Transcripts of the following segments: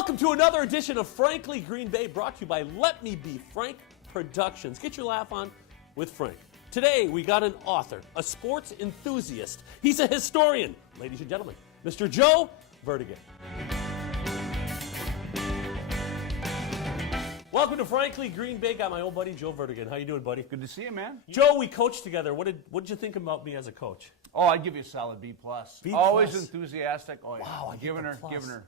Welcome to another edition of Frankly Green Bay, brought to you by Let Me Be Frank Productions. Get your laugh on with Frank. Today, we got an author, a sports enthusiast. He's a historian. Ladies and gentlemen, Mr. Joe Vertigan. Welcome to Frankly Green Bay. Got my old buddy Joe Vertigan. How you doing, buddy? Good to see you, man. Joe, we coached together. What did you think about me as a coach? Oh, I'd give you a solid B+. B+. Always enthusiastic. Oh, yeah. Wow, giving her.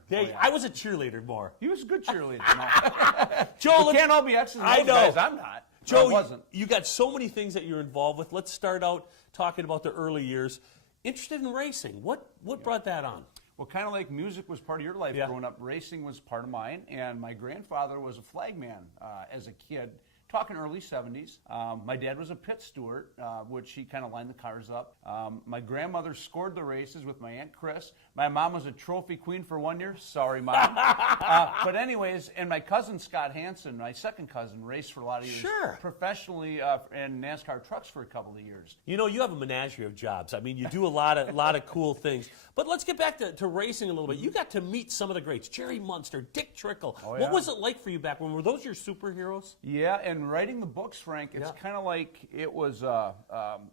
Yeah, Oh, yeah. I was a cheerleader more. He was a good cheerleader. No. Joe, We can't all be X's and O's I know. guys. I'm not. Joe, I wasn't. you got so many things that you're involved with. Let's start out talking about the early years. Interested in racing. What brought that on? Well, kind of like music was part of your life growing up, racing was part of mine. And my grandfather was a flagman as a kid, talking early 70s. My dad was a pit steward, which he kind of lined the cars up. My grandmother scored the races with my Aunt Chris. My mom was a trophy queen for 1 year. Sorry, Mom. But anyways, and my cousin Scott Hansen, my second cousin, raced for a lot of years. Sure. Professionally in NASCAR trucks for a couple of years. You know, you have a menagerie of jobs. I mean, you do a lot of cool things. But let's get back to racing a little bit. You got to meet some of the greats. Jerry Munster, Dick Trickle. Oh, yeah. What was it like for you back when? Were those your superheroes? Yeah, and writing the books, Frank, it's kind of like it was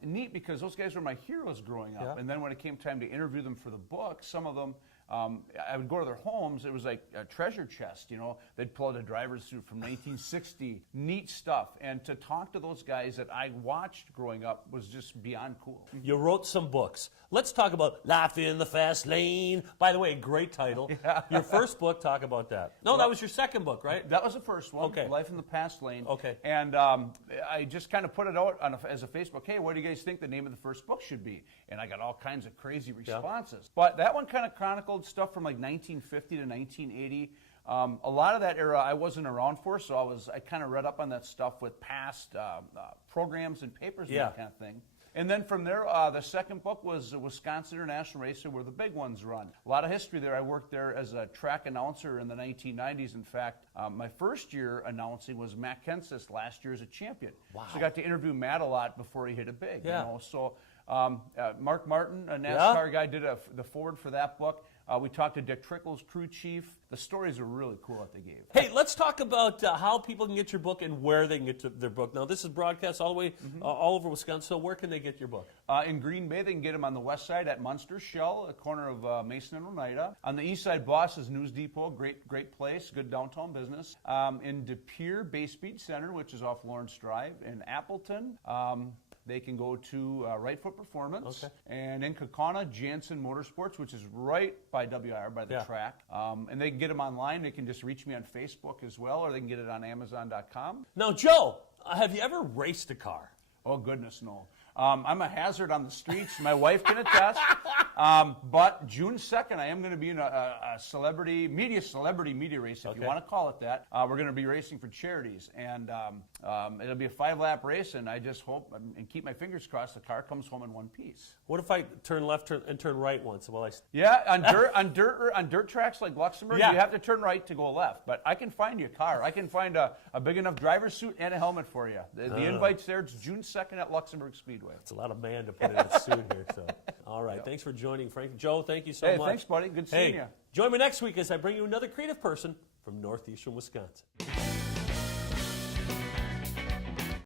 neat because those guys were my heroes growing up. Yeah. And then when it came time to interview them for the book, some of them, I would go to their homes. It was like a treasure chest, you know. They'd pull out a driver's suit from 1960. Neat stuff. And to talk to those guys that I watched growing up was just beyond cool. You wrote some books. Let's talk about Life in the Fast Lane. By the way, great title. Yeah. Your first book, talk about that. No, that was your second book, right? That was the first one, Okay. Life in the Past Lane. Okay. And I just kind of put it out as a Facebook, hey, what do you guys think the name of the first book should be? And I got all kinds of crazy responses. But that one kind of chronicled stuff from like 1950 to 1980. A lot of that era I wasn't around for, so I kind of read up on that stuff with past programs and papers and that kind of thing. And then from there, the second book was Wisconsin International Racer, where the big ones run. A lot of history there. I worked there as a track announcer in the 1990s. In fact, my first year announcing was Matt Kenseth, last year as a champion. Wow. So I got to interview Matt a lot before he hit it big. Yeah. You know? So Mark Martin, a NASCAR guy, did the forward for that book. We talked to Dick Trickle's crew chief. The stories are really cool that they gave. Hey, let's talk about how people can get your book and where they can get their book. Now, this is broadcast all the way all over Wisconsin, so where can they get your book? In Green Bay, they can get them on the west side at Munster Shell, a corner of Mason and Oneida. On the east side, Boss's News Depot, great place, good downtown business. In De Pere, Bay Speed Center, which is off Lawrence Drive. In Appleton, they can go to Right Foot Performance. Okay. And in Kaukauna, Jansen Motorsports, which is right by WIR, by the track. And they can get them online. They can just reach me on Facebook as well, or they can get it on Amazon.com. Now, Joe, have you ever raced a car? Oh, goodness, no. I'm a hazard on the streets. My wife can attest. But June 2nd, I am going to be in a celebrity media race, if you want to call it that. We're going to be racing for charities. And it'll be a 5-lap race, and I just hope and keep my fingers crossed the car comes home in one piece. What if I turn left and turn right once? Yeah, on dirt tracks like Luxembourg, you have to turn right to go left. But I can find you a car. I can find a big enough driver's suit and a helmet for you. The invite's there. It's June 2nd at Luxembourg Speedway. It's a lot of man to put in a suit here. So, all right. Thanks for joining, Frank. Joe, thank you so much. Thanks, buddy. Good seeing you. Join me next week as I bring you another creative person from northeastern Wisconsin.